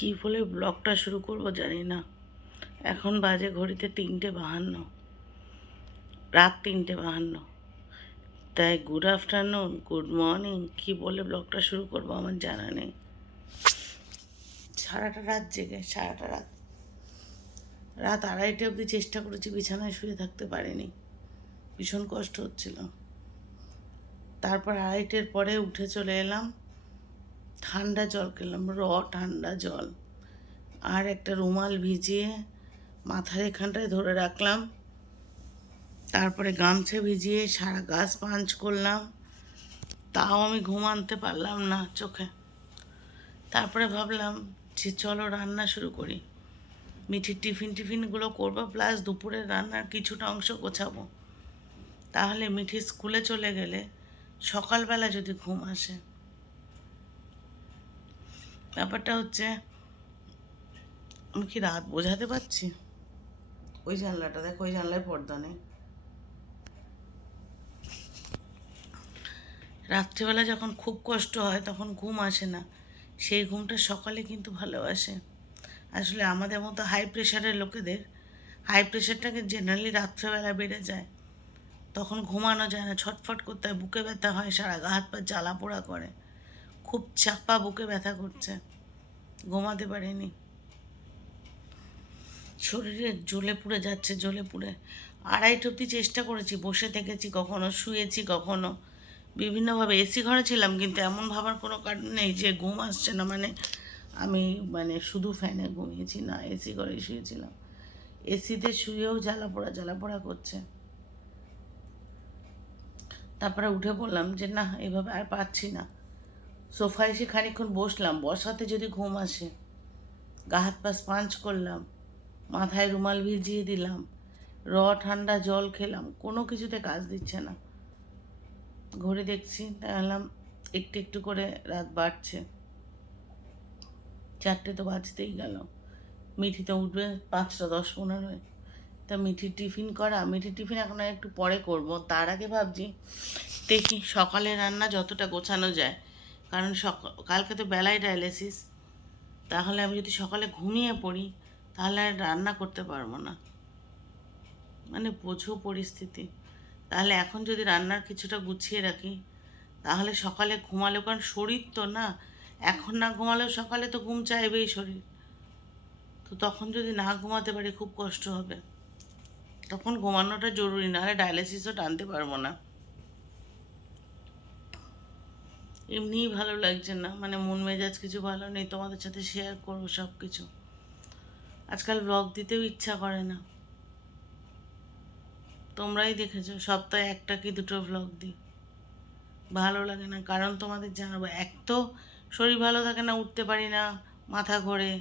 কী বলে ব্লগটা শুরু করব জানি না। এখন বাজে ঘড়িতে 3:52, রাত 3:52। তাই গুড আফটারনুন, গুড মর্নিং, কী বলে ব্লগটা শুরু করব আমার জানা নেই। সারাটা রাত জেগে, সারাটা রাত 2:30 অবধি চেষ্টা করেছি, বিছানায় শুয়ে থাকতে পারিনি, ভীষণ কষ্ট হচ্ছিল। তারপর 2:30-এর পরে উঠে চলে এলাম, ঠান্ডা জল খেলাম, ঠান্ডা জল, আর একটা রুমাল ভিজিয়ে মাথার এখানটায় ধরে রাখলাম। তারপরে গামছা ভিজিয়ে সারা গা স্পঞ্জ করলাম, তাও আমি ঘুম আনতে পারলাম না চোখে। তারপরে ভাবলাম যে চলো রান্না শুরু করি, মিঠির টিফিনগুলো করবো, প্লাস দুপুরের রান্নার কিছুটা অংশ গোছাবো। তাহলে মিঠি স্কুলে চলে গেলে সকালবেলা যদি ঘুম আসে। ব্যাপারটা হচ্ছে, আমি কি রাত বোঝাতে পারছি? ওই জানলাটা দেখো, ওই জানলায় পর্দা নেই। রাত্রিবেলা যখন খুব কষ্ট হয় তখন ঘুম আসে না, সেই ঘুমটা সকালে কিন্তু ভালোবাসে। আসলে আমাদের মতো হাই প্রেশারের লোকেদের হাই প্রেশারটাকে জেনারেলি রাত্রেবেলা বেড়ে যায়, তখন ঘুমানো যায় না, ছটফট করতে হয়, বুকে ব্যথা হয়, সারা গা হাত পা জ্বালা পোড়া করে, খুব চাপা বুকে ব্যথা করছে, ঘুমাতে পারিনি, শরীরে জ্বলে পুড়ে যাচ্ছে, জ্বলে পুড়ে। 2:30 অবধি চেষ্টা করেছি, বসে থেকেছি, কখনো শুয়েছি, কখনো বিভিন্নভাবে। এসি ঘরে ছিলাম, কিন্তু এমন ভাবার কোনো কারণ নেই যে ঘুম আসছে না, আমি শুধু ফ্যানে ঘুমিয়েছি না, এসি ঘরে শুয়েছিলাম। এসিতে শুয়েও জ্বালা পোড়া করছে। তারপরে উঠে পড়লাম যে না, এভাবে আর পারছি না। সোফায় এসে খানিকক্ষণ বসলাম, বসাতে যদি ঘুম আসে। গা হাত পা স্পঞ্জ করলাম, মাথায় রুমাল ভিজিয়ে দিলাম, ঠান্ডা জল খেলাম, কোনো কিছুতে কাজ দিচ্ছে না। ঘড়ি দেখছি, দেখলাম একটু একটু করে রাত বাড়ছে, 4টে তো বাজতেই গেল। মিঠি তো উঠবে 5:10-15। তা মিঠির টিফিন করা, মিঠির টিফিন এখন আর একটু পরে করব। তার আগে ভাবছি দেখি সকালে রান্না যতটা গোছানো যায়, কারণ কালকে তো বেলায় ডায়ালিসিস। তাহলে আমি যদি সকালে ঘুমিয়ে পড়ি তাহলে আর রান্না করতে পারবো না, বোঝো পরিস্থিতি। তাহলে এখন যদি রান্নার কিছুটা গুছিয়ে রাখি তাহলে সকালে ঘুমালেও, কারণ শরীর তো না, এখন না ঘুমালেও সকালে তো ঘুম চাইবেই শরীর। তো তখন যদি না ঘুমাতে পারি খুব কষ্ট হবে, তখন ঘুমানোটা জরুরি, নাহলে ডায়ালিসিসও টানতে পারবো না। এমনিই ভালো লাগছে না, মন মেজাজ কিছু ভালো নেই, তোমাদের সাথে শেয়ার করবো সব কিছু। আজকাল ব্লগ দিতেও ইচ্ছা করে না, তোমরাই দেখেছো সপ্তাহে একটা কি দুটো ব্লগ দিই, ভালো লাগে না। কারণ তোমাদের জানাবো, এক তো শরীর ভালো থাকে না, উঠতে পারি না, মাথা ঘোরে,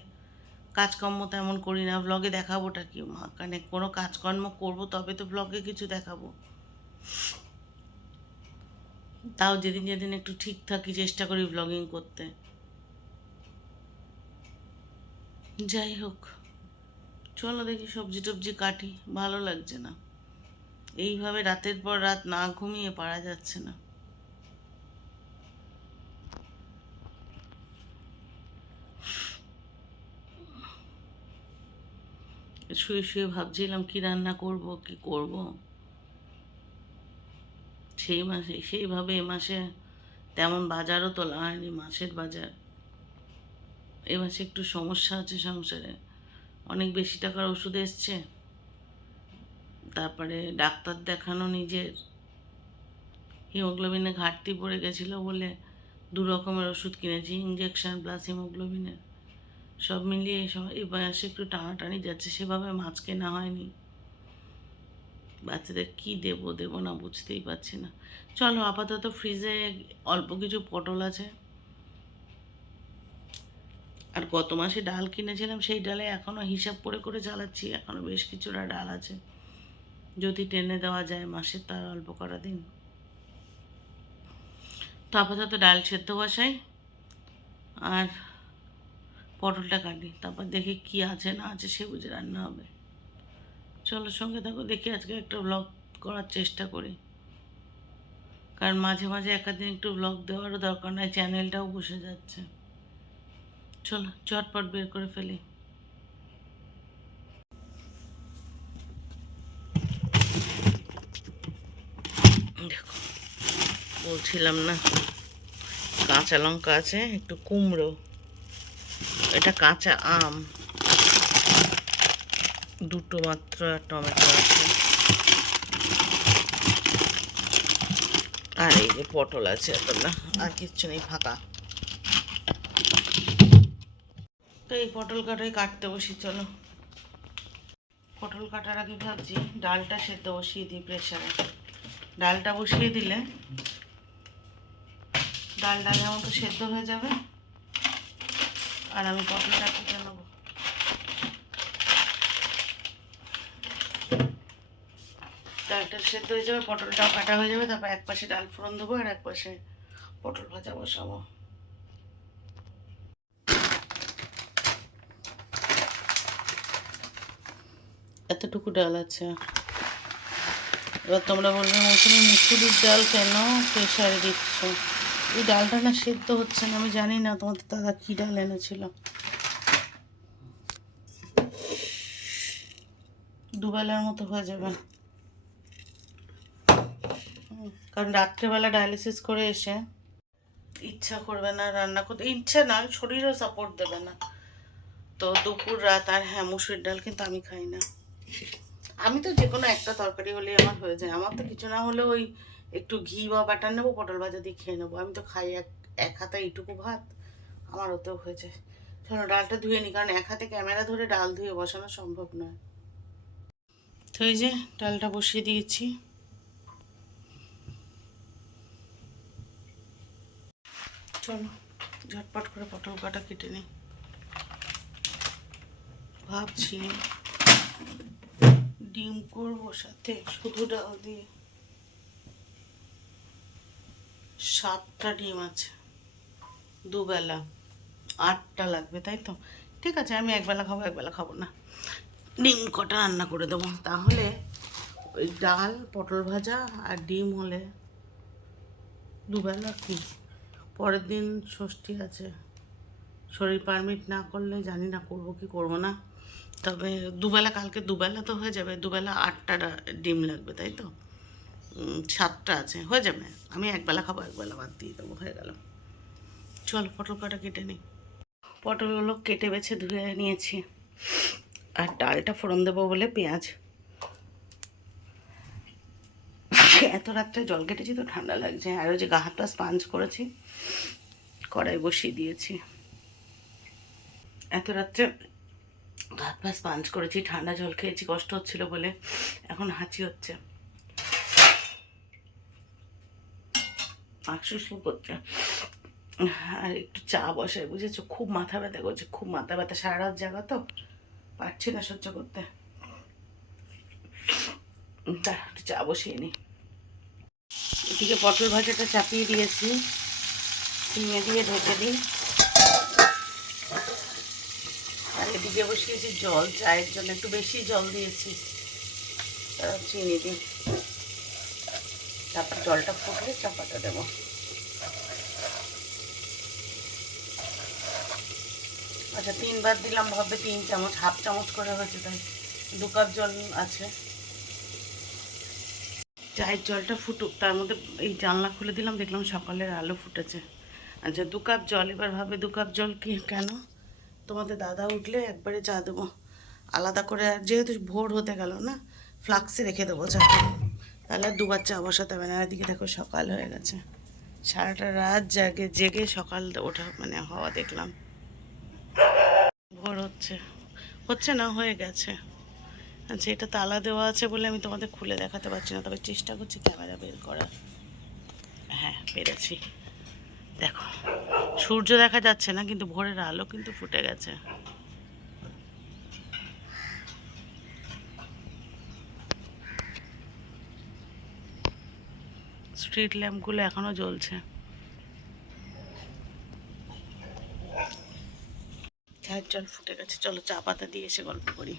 কাজকর্ম তেমন করি না, ব্লগে দেখাবোটা কি? কোনো কাজকর্ম করবো তবে তো ব্লগে কিছু দেখাবো। তাও যেদিন যেদিন একটু ঠিক থাকি চেষ্টা করি ব্লগিং করতে। যাই হোক, চলো দেখি সবজি টবজি কাটি, ভালো লাগছে না, এইভাবে রাতের পর রাত না ঘুমিয়ে পারা যাচ্ছে না। শুয়ে শুয়ে ভাবছিলাম কি রান্না করব, কি করব। সেইভাবে এ মাসে তেমন বাজারও তোলা হয়নি, মাছের বাজার। এ মাসে একটু সমস্যা আছে সংসারে, অনেক বেশি টাকার ওষুধ এসছে, তারপরে ডাক্তার দেখানো, নিজের হিমোগ্লোবিনে ঘাটতি পড়ে গেছিলো বলে 2 রকমের ওষুধ কিনেছি, ইঞ্জেকশন প্লাস হিমোগ্লোবিনের। সব মিলিয়ে এই মাসে একটু টানাটানি যাচ্ছে, সেভাবে মাছ কেনা হয়নি। বাচ্চাদের কী দেবো না বুঝতেই পারছি না। চলো আপাতত ফ্রিজে অল্প কিছু পটল আছে, আর গত মাসে ডাল কিনেছিলাম, সেই ডালে এখনও হিসাব করে চালাচ্ছি, এখনও বেশ কিছুটা ডাল আছে, যদি টেনে দেওয়া যায় মাসের তার অল্প করা দিন। তো আপাতত ডাল সেদ্ধ বসাই আর পটলটা কাটি, তারপর দেখি কি আছে না আছে সে বুঝে রান্না হবে। চলো সঙ্গে থাকো, দেখি আজকে একটা ব্লগ করার চেষ্টা করি, কারণ মাঝে মাঝে দিন একটু ব্লগ দেওয়ারও দরকার নয়, চ্যানেলটাও বসে যাচ্ছে। চলো চটপট বের করে ফেলি। দেখো বলছিলাম না, কাঁচা লঙ্কা আছে, একটু কুমড়ো, এটা কাঁচা আম দুটো মাত্র, আর টমেটো আছে, আর এই যে পটল আছে, এত না, আর কিচ্ছু নেই, ফাঁকা। তো এই পটল কাটাই কাটতে বসি। চলো পটল কাটার আগে ভাবছি ডালটা সেদ্ধ বসিয়ে দিই প্রেশারে। ডালটা বসিয়ে দিলে ডালটা আগের মতো সেদ্ধ হয়ে যাবে, আর আমি পটলটা কেটে নেবো। ডালটা সেদ্ধ হয়ে যাবে, পটলটাও কাটা হয়ে যাবে, তারপর এক পাশে ডাল ফোড়ন দেবো আর এক পাশে পটল ভাজা বসাবো। এতটুকু ডাল আছে। এবার তোমরা বলবে মৌসুমি মুসুরির ডাল কেন প্রেশারে দিচ্ছ? এই ডালটা না সেদ্ধ হচ্ছে না, আমি জানি না তোমাদের দাদা কী ডাল এনেছিল। দুবেলার মতো হয়ে যাবে, কারণ রাত্রেবেলা ডায়ালিসিস করে এসে ইচ্ছা করবে না রান্না করতে, ইচ্ছা না, শরীরও সাপোর্ট দেবে না। তো দুপুর রাত, আর হ্যাঁ মুসুরির ডাল কিন্তু আমি খাই না। আমি তো যে কোনো একটা তরকারি হলেই আমার হয়ে যায়, আমার তো কিছু না হলে ওই একটু ঘি বা বাটার নেবো, পটল ভাজা দিয়ে খেয়ে নেবো। আমি তো খাই এক হাতে এইটুকু ভাত, আমার ওতেও হয়ে যায়। চলো ডালটা ধুয়ে নিই, কারণ এক হাতে ক্যামেরা ধরে ডাল ধুয়ে বসানো সম্ভব নয়। তো এই যে ডালটা বসিয়ে দিয়েছি। চলো ঝটপট করে পটল কাটা কেটে নিই। ভাবছি ডিম করবো সাথে, শুধু ডাল দিয়ে। 7টা ডিম আছে, দুবেলা 8টা লাগবে, তাই তো? ঠিক আছে, আমি একবেলা খাবো, একবেলা খাবো না, ডিম কটা রান্না করে দেবো। তাহলে ওই ডাল পটল ভাজা আর ডিম হলে দুবেলা। কি পরের দিন ষষ্ঠী আছে, শরীর পারমিট না করলে জানি না করবো কি করবো না, তবে দুবেলা, কালকে দুবেলা তো হয়ে যাবে। দুবেলা 8টা ডিম লাগবে, তাই তো? 7টা আছে, হয়ে যাবে। আমি একবেলা খাবো, একবেলা বাদ দিয়ে দেবো, হয়ে গেল। চলো পটল কাটা কেটে নিই। পটলগুলো কেটে বেছে ধুয়ে নিয়েছি, আর ডালটা ফোড়ন দেবো বলে পেঁয়াজ। এত রাত্রে জল কেটেছি তো ঠান্ডা লাগছে, আর ওই যে গা হাত পা স্পাঞ্জ করেছি, কড়াই বসিয়ে দিয়েছি। এত রাত্রে গা হাত পা স্পাঞ্জ করেছি, ঠান্ডা জল খেয়েছি, কষ্ট হচ্ছিল বলে, এখন হাঁচি হচ্ছে, শুষ্ক করছে। আর একটু চা বসাই, বুঝেছো? খুব মাথা ব্যথা করছে, খুব মাথা ব্যথা, সারা রাত জাগা তো, পারছি না সহ্য করতে। একটু চা বসিয়ে নিই। এদিকে পটল ভাজাটা চাপিয়ে দিয়েছি, ঝিঙে দিয়ে ঢেকে দিই। আর এদিকে বসিয়েছি জল, চায়ের জন্য একটু বেশি জল দিয়েছি, চিনি দিই। তারপর জলটা ফুটলে চাপাটা দেবো। আচ্ছা 3বার দিলাম, ভাববে 3 চামচ, হাফ চামচ করে হয়েছে, তাই 2 কাপ জল আছে। চায়ের জলটা ফুটুক, তার মধ্যে এই জানলা খুলে দিলাম, দেখলাম সকালের আলো ফুটেছে। আচ্ছা 2 কাপ জল, এবার ভাবে 2 কাপ জল কি কেন? তোমাদের দাদা উঠলে একবারে চা দেবো আলাদা করে, আর যেহেতু ভোর হতে গেল না, ফ্লাক্সে রেখে দেবো চাটা, তাহলে আর 2বার চা বসাতে হবে না। এদিকে দেখো সকাল হয়ে গেছে, সারাটা রাত জেগে সকাল ওঠা মানে হওয়া দেখলাম। ভোর হচ্ছে, হচ্ছে না, হয়ে গেছে। আচ্ছা এটা তালা দেওয়া আছে বলে আমি তোমাদের খুলে দেখাতে পারছি না, তবে চেষ্টা করছি ক্যামেরা বের করার। হ্যাঁ পেরেছি, দেখো সূর্য দেখা যাচ্ছে না, কিন্তু ভোরের আলো কিন্তু ফুটে গেছে। স্ট্রিট ল্যাম্পগুলো এখনো জ্বলছে। চায়ের জল ফুটে গেছে, চলো চা পাতা দিয়ে এসে গল্প করি।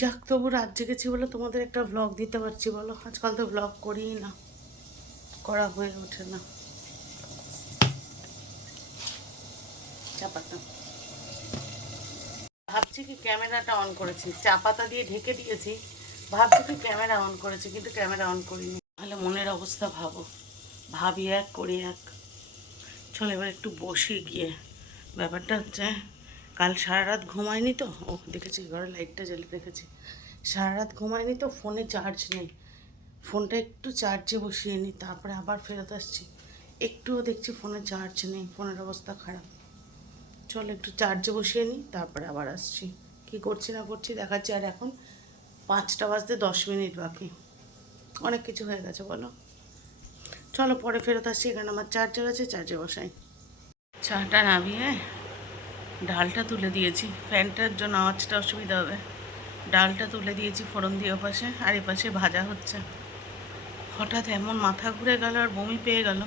যাক তবু রাত জেগেছি বলে তোমাদের একটা ভ্লগ দিতে পারছি, বলো? আজকাল তো ভ্লগ করিই না, করা হয়ে ওঠে না। চা পাতা। ভাবছি কি ক্যামেরাটা অন করেছি, চা পাতা দিয়ে ঢেকে দিয়েছি, ভাবছি কি ক্যামেরা অন করেছি, কিন্তু ক্যামেরা অন করিনি। তাহলে মনের অবস্থা ভাবো, ভাবি এক করি এক। চলো এবার একটু বসি গিয়ে। ব্যাপারটা হচ্ছে কাল সারা রাত ঘুমায়নি তো, ও দেখেছি ঘরের লাইটটা জ্বেলে রেখেছি, সারা রাত ঘুমায়নি তো, ফোনে চার্জ নেই, ফোনটা একটু চার্জে বসিয়ে নিই, তারপরে আবার ফেরত আসছি, একটুও দেখছি ফোনে চার্জ নেই, ফোনের অবস্থা খারাপ। চলো একটু চার্জে বসিয়ে নিই, তারপরে আবার আসছি, কি করছি না করছি দেখাচ্ছি। আর এখন 5টা বাজতে 10 মিনিট বাকি, অনেক কিছু হয়ে গেছে বলো। চলো পরে ফেরত আসছি, এখানে আমার চার্জার আছে, চার্জে বসাই। চাটা নামিয়ে ডালটা তুলে দিয়েছি, ফ্যানটার জন্য আওয়াজটা অসুবিধা হবে। ডালটা তুলে দিয়েছি ফোড়ন দিয়ে ওপাশে, আর এপাশে ভাজা হচ্ছে। হঠাৎ এমন মাথা ঘুরে গেল আর বমি পেয়ে গেল,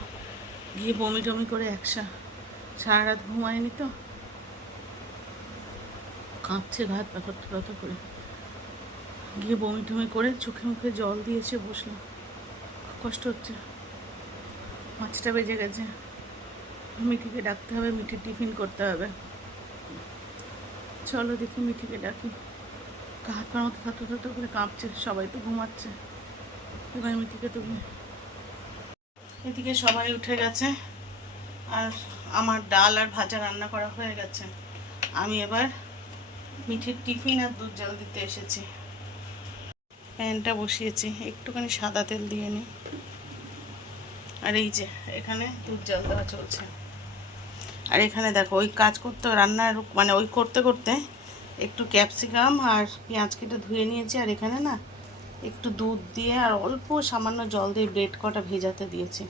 গিয়ে বমি টমি করে সারা রাত ঘুমায়নি তো, কাঁপছে ঘাত পাথর করে, গিয়ে বমি টমি করে চোখে মুখে জল দিয়েছে, বসলাম, কষ্ট হচ্ছে। 5টা বেজে গেছে, মিঠিকে ডাকতে হবে, মিঠির টিফিন করতে হবে। চলো দেখি মিঠিকে ডাকি, হাত পার মতো থর করে কাঁপছে, সবাই তো ঘুমাচ্ছে, এবার মিঠিকে তুমি। এদিকে সবাই উঠে গেছে, আর আমার ডাল আর ভাজা রান্না করা হয়ে গেছে। আমি এবার মিঠির টিফিন আর দুধ জল দিতে এসেছি। প্যানটা বসিয়েছি, একটুখানি সাদা তেল দিয়ে নিই, আর এই যে এখানে দুধ জল দেওয়া চলছে। আর এখানে দেখো ওই কাজ করতে, রান্নার মানে ওই করতে করতে একটু ক্যাপসিকাম আর পেঁয়াজ কেটে ধুয়ে নিয়েছি, আর এখানে না একটু দুধ দিয়ে আর অল্প সামান্য জল দিয়ে ব্রেড কটা ভেজাতে দিয়েছি।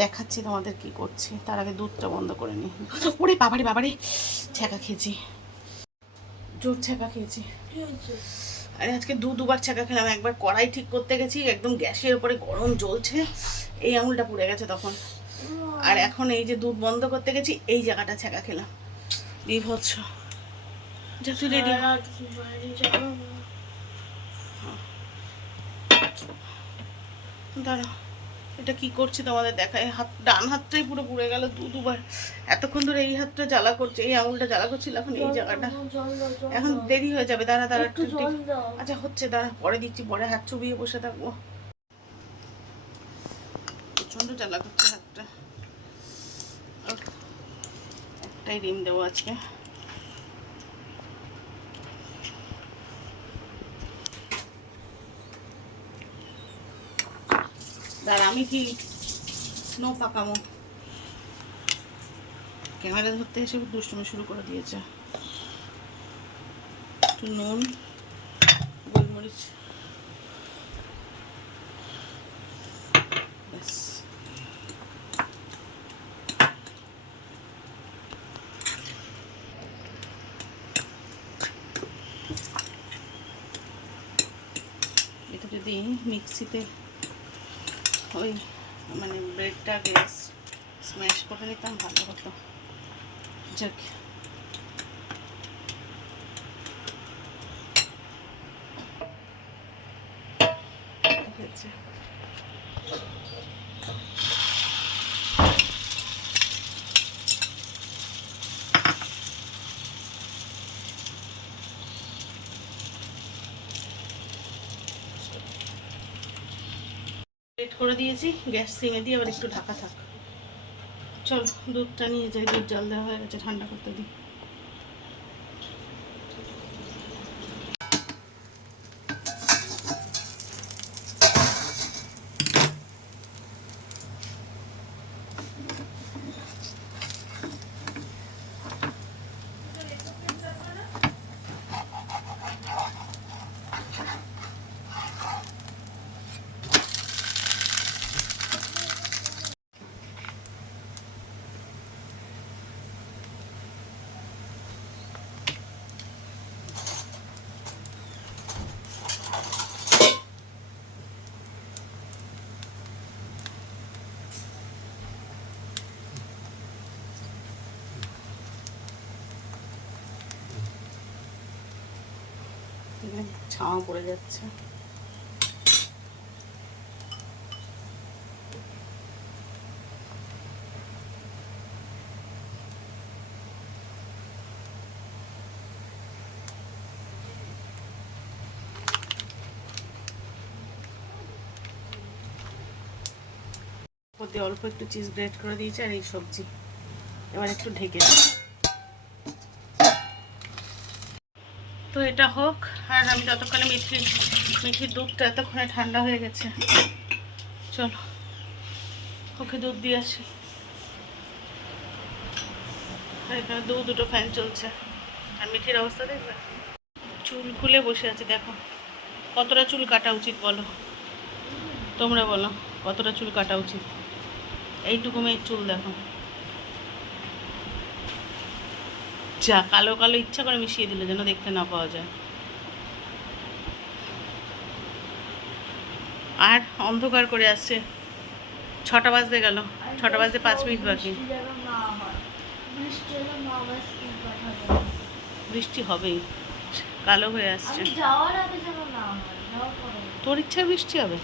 দেখাচ্ছি তোমাদের কি করছি, তার আগে দুধটা বন্ধ করে নিই। ওরে বাবারে ছ্যাঁকা খেয়েছি, জোর ছ্যাঁকা খেয়েছি। আরে আজকে দুবার ছ্যাঁকা খেলাম, একবার কড়াই ঠিক করতে গেছি, একদম গ্যাসের উপরে গরম জ্বলছে, এই আঙুলটা পুড়ে গেছে তখন, আর এখন এই যে দুধ বন্ধ করতে গেছি এই জায়গাটা ছ্যাঁকা খেলাম, বিভৎস। যা তুই রেডি, দাঁড়া, এটা কি করছি তোমাদের দেখায়। ডান হাতটাই পুরো পুড়ে গেল দুবার, এতক্ষণ ধরে এই হাতটা জ্বালা করছে, এই আঙুলটা জ্বালা করছিল, এখন এই জায়গাটা, এখন দেরি হয়ে যাবে। দাঁড়া আচ্ছা হচ্ছে, দাঁড়া পরে দিচ্ছি, পরে হাত চুবিয়ে বসে থাকবো। প্রচন্ড জ্বালা করছে হাতটা, একটাই ডিম দেবো আজকে। দাঁড়া আমি কি স্নো পাকামো, ক্যামেরা ধরতে এসে দুষ্টুমি শুরু করে দিয়েছে। একটু নুন, গোলমরিচ, ব্যাস। এটা যদি মিক্সিতে ওই মানে ব্রেডটাকে স্ম্যাশ করে নিতাম ভালো হতো। যাক, হয়েছে। প্লেট করে দিয়েছি, গ্যাস সিমে দিয়ে এবার একটু ঢাকা থাক। চল দুধটা নিয়ে যাই, দুধ জল দেওয়া হয়ে গেছে, ঠান্ডা করতে দিই। ছাওয়া পড়ে যাচ্ছে। ওতে অল্প একটু চিজ গ্রেট করে দিয়েছি আর এই সবজি এবার একটু ঢেকে দিই। তো এটা হোক, আর আমি ততক্ষণে মিঠির দুধটা এতক্ষণে ঠান্ডা হয়ে গেছে, চলো ওকে দুধ দিয়ে আসি। আর এখানে দুটো ফ্যান চলছে, আর মিঠির অবস্থা দেখবে, চুল খুলে বসে আছে। দেখো কতটা চুল কাটা উচিত বলো, তোমরা বলো কতটা চুল কাটা উচিত? এইটুকু মেয়ের চুল দেখো, যা কালো কালো ইচ্ছা করে মিশিয়ে দিলে যেন দেখতে না পাওয়া যায়। আর অন্ধকার করে আসছে, 6টা বাজতে গেল, 6টা বাজতে 5 মিনিট বাকি। বৃষ্টি হবেই, কালো হয়ে আসছে। তোর ইচ্ছা বৃষ্টি হবে?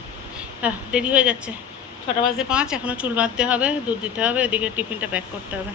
দেরি হয়ে যাচ্ছে, 6টা বাজতে 5, এখনো চুল বাঁধতে হবে, দুধ দিতে হবে, এদিকে টিফিনটা প্যাক করতে হবে।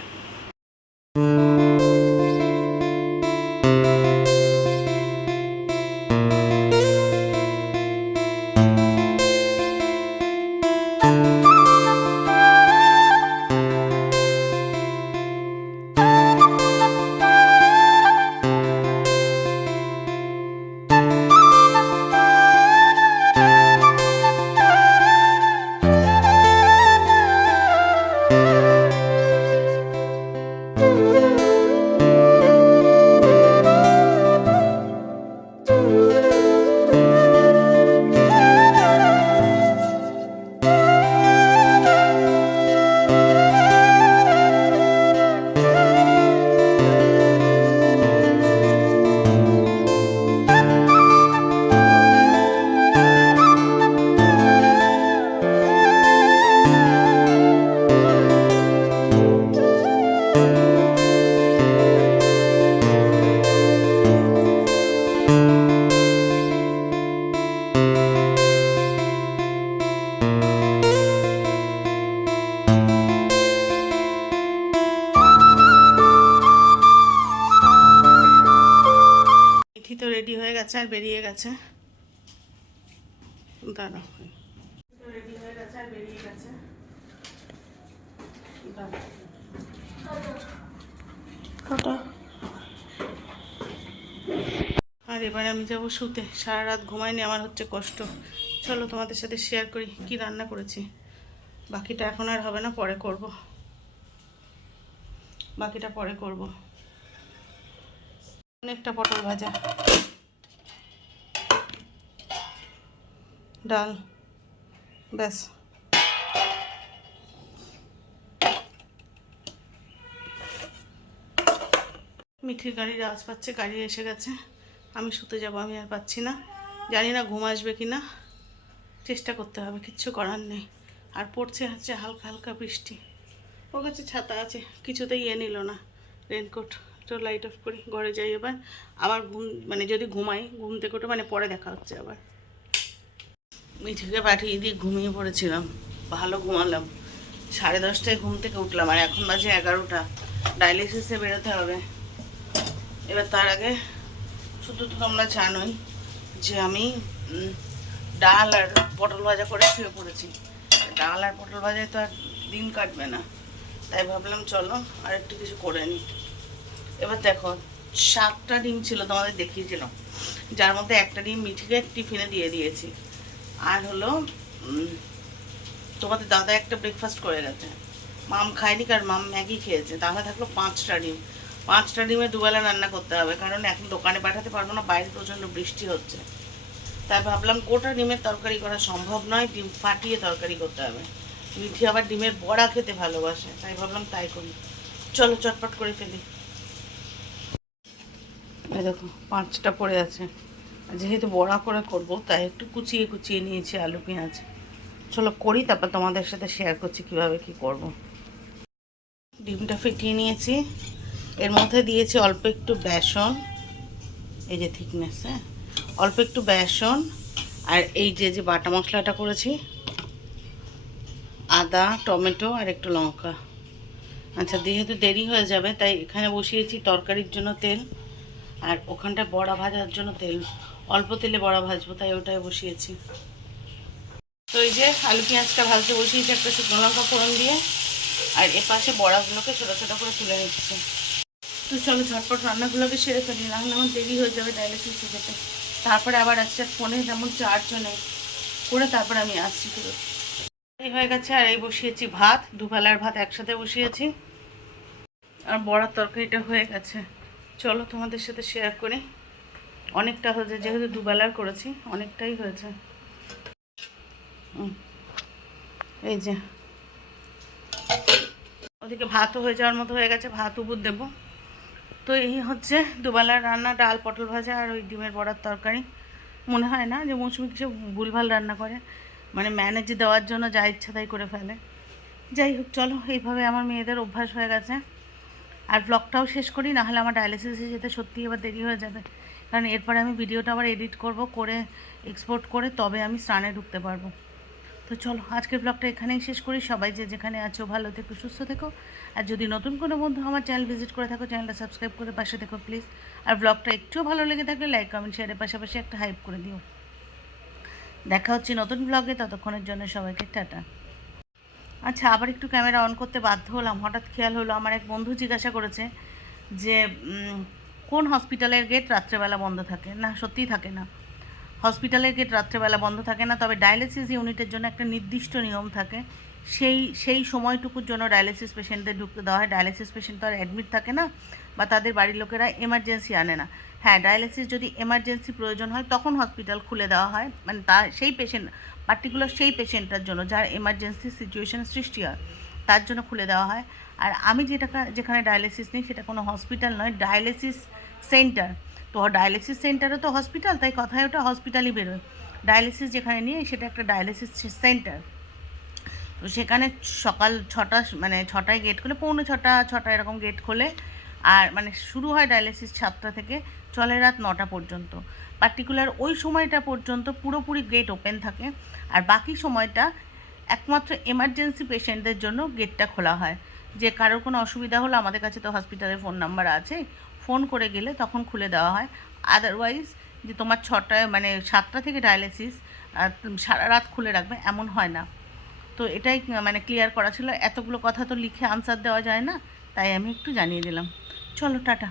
তো রেডি হয়ে গেছে আর বেরিয়ে গেছে, দাঁড়াও, রেডি হয়ে গেছে আর বেরিয়ে গেছে, আর এবারে আমি যাবো শুতে। সারা রাত ঘুমাইনি, আমার হচ্ছে কষ্ট। চলো তোমাদের সাথে শেয়ার করি কি রান্না করেছি। বাকিটা এখন আর হবে না, পরে করব, বাকিটা পরে করব। অনেকটা পটল ভাজা, ডাল, ব্যাস। মিঠির গাড়ির আওয়াজ পাচ্ছে, গাড়ি এসে গেছে, আমি শুতে যাব, আমি আর পাচ্ছি না, জানি না ঘুম আসবে কি না, চেষ্টা করতে হবে, কিচ্ছু করার নেই। আর পড়ছে হচ্ছে হালকা হালকা বৃষ্টি, ওর কাছে ছাতা আছে, কিছুতেই নিল না রেনকোট। তো লাইট অফ করি, ঘরে যাই এবার। আবার ঘুম মানে যদি ঘুমাই, ঘুম থেকে ওঠে মানে পরে দেখা হচ্ছে আবার। মিঠিকে পাঠিয়ে দিয়ে ঘুমিয়ে পড়েছিলাম, ভালো ঘুমালাম, 10:30টায় ঘুম থেকে উঠলাম, আর এখন বাজে 11টা। ডায়ালিসিসে বেরোতে হবে। এবার তার আগে শুধু তো তোমরা জানোই যে আমি ডাল আর পটল ভাজা করে শুয়ে পড়েছি। ডাল আর পটল ভাজায় তো আর দিন কাটবে না, তাই ভাবলাম চলো আর একটু কিছু করে নিই। এবার দেখো 7টা ডিম ছিল, তোমাদের দেখিয়েছিলাম, যার মধ্যে একটা ডিম মিঠিকে টিফিনে দিয়ে দিয়েছি। আর হলো তোমাদের দাদা একটা ব্রেকফাস্ট করে গেছে, মাম খায়নি, কারণ মাম ম্যাগি খেয়েছে। তাহলে থাকলো 5টা ডিম। 5টা ডিমে দুবেলা রান্না করতে হবে, কারণ এখন দোকানে পাঠাতে পারবো না, বাইরে প্রচণ্ড বৃষ্টি হচ্ছে। তাই ভাবলাম গোটা ডিমের তরকারি করা সম্ভব নয়, ডিম ফাটিয়ে তরকারি করতে হবে। মিঠি আবার ডিমের বড়া খেতে ভালোবাসে, তাই ভাবলাম তাই করি। চলো চটপট করে ফেলি। এই দেখো 5টা পড়ে আছে, যেহেতু বড়া করে করব তাই একটু কুচিয়ে কুচিয়ে নিয়েছি আলু পেঁয়াজ। চলো করি, তারপর তোমাদের সাথে শেয়ার করছি কিভাবে কি করব। ডিমটা ফেটিয়ে নিয়েছি, এর মধ্যে দিয়েছি অল্প একটু বেসন, এই যে থিকনেস, হ্যাঁ, অল্প একটু বেসন, আর এই যে বাটা মশলাটা করেছি, আদা, টমেটো আর একটু লঙ্কা। আচ্ছা, যেহেতু দেরি হয়ে যাবে তাই এখানে বসিয়েছি তরকারির জন্য তেল, আর ওখানটা বড়া ভাজার জন্য তেল, অল্প তেলে বড়া ভাজবো তাই ওটাই বসিয়েছি। তো এই যে আলু পেঁয়াজটা ভাজতে বসিয়েছি একটা শুকনো লঙ্কা ফোড়ন দিয়ে, আর এপাশে বড়াগুলোকে ছোটো ছোটো করে তুলে নিচ্ছি। তো চলো ঝটপট রান্নাগুলোকে সেরে ফেলি, নাহলে আমার দেরি হয়ে যাবে ডায়ালিসিস যেতে। তারপরে আবার আসছে ফোনে তেমন চার্জও নেই, করে তারপরে আমি আসছি ফেরত। এই হয়ে গেছে, আর এই বসিয়েছি ভাত, দুবেলার ভাত একসাথে বসিয়েছি, আর বড়ার তরকারিটা হয়ে গেছে। চলো তোমাদের সাথে শেয়ার করি। অনেকটা হয়েছে, যেহেতু দুবেলার করেছি অনেকটাই হয়েছে। এই যে ওদিকে ভাতও হয়ে যাওয়ার মতো হয়ে গেছে, ভাত উপর দেবো। তো এই হচ্ছে দুবেলার রান্না, ডাল পটল ভাজা আর ওই ডিমের বড়ার তরকারি। মনে হয় না যে মৌসুমি কিছু ভুলভাল রান্না করে, মানে ম্যানেজ দেওয়ার জন্য যা ইচ্ছা তাই করে ফেলে। যাই হোক, চলো এইভাবে আমার মেয়েদের অভ্যাস হয়ে গেছে। আর ব্লগটাও শেষ করি, নাহলে আমার ডায়ালিসিসে যেতে সত্যিই এবার দেরি হয়ে যাবে, কারণ এরপরে আমি ভিডিওটা আবার এডিট করব, করে এক্সপোর্ট করে তবে আমি স্নানে ঢুকতে পারবো। তো চলো আজকের ব্লগটা এখানেই শেষ করি। সবাই যে যেখানে আছো ভালো থেকো, সুস্থ থেকো। আর যদি নতুন কোনো বন্ধু আমার চ্যানেল ভিজিট করে থাকো, চ্যানেলটা সাবস্ক্রাইব করে পাশে থেকো প্লিজ। আর ব্লগটা একটুও ভালো লেগে থাকলে লাইক কমেন্ট শেয়ারের পাশাপাশি একটা হাইপ করে দিও। দেখা হচ্ছে নতুন ব্লগে, ততক্ষণের জন্য সবাইকে টাটা। আচ্ছা, আবার একটু ক্যামেরা অন করতে বাধ্য হলাম, হঠাৎ খেয়াল হলো আমার এক বন্ধু জিজ্ঞাসা করেছে যে কোন হসপিটালের গেট রাত্রেবেলা বন্ধ থাকে। না, সত্যিই থাকে না, হসপিটালের গেট রাত্রেবেলা বন্ধ থাকে না। তবে ডায়ালিসিস ইউনিটের জন্য একটা নির্দিষ্ট নিয়ম থাকে, সেই সময়টুকুর জন্য ডায়ালিসিস পেশেন্টদের ঢুকতে দেওয়া হয়। ডায়ালিসিস পেশেন্ট তো আর অ্যাডমিট থাকে না, বা তাদের বাড়ির লোকেরা এমার্জেন্সি আনে না। হ্যাঁ, ডায়ালিসিস যদি এমার্জেন্সি প্রয়োজন হয় তখন হসপিটাল খুলে দেওয়া হয়, মানে তার সেই পেশেন্ট, পার্টিকুলার সেই পেশেন্টটার জন্য যার এমার্জেন্সি সিচুয়েশন সৃষ্টি হয় তার জন্য খুলে দেওয়া হয়। আর আমি যেখানে ডায়ালিসিস নিই সেটা কোনো হসপিটাল নয়, ডায়ালিসিস সেন্টার। তো ডায়ালিসিস সেন্টারও তো হসপিটাল, তাই কথায় ওটা হসপিটালই বেরোয়। ডায়ালিসিস যেখানে নিয়ে সেটা একটা ডায়ালিসিস সেন্টার। তো সেখানে সকাল 6টা, মানে 6টায় গেট খোলে, পৌনে 6টা এরকম গেট খোলে। আর মানে শুরু হয় ডায়ালিসিস 7টা থেকে, চলে রাত 9টা পর্যন্ত। পার্টিকুলার ওই সময়টা পর্যন্ত পুরোপুরি গেট ওপেন থাকে, আর বাকি সময়টা একমাত্র এমার্জেন্সি পেশেন্টদের জন্য গেটটা খোলা হয়। যে কারোর কোনো অসুবিধা হলো, আমাদের কাছে তো হসপিটালের ফোন নাম্বার আছে, ফোন করে গেলে তখন খুলে দেওয়া হয়। আদারওয়াইজ যে তোমার 6টায় মানে 7টা থেকে ডায়ালিসিস সারা রাত খুলে রাখবে এমন হয় না। তো এটাই মানে ক্লিয়ার করা ছিল, এতগুলো কথা তো লিখে আনসার দেওয়া যায় না, তাই আমি একটু জানিয়ে দিলাম। চলো টাটা।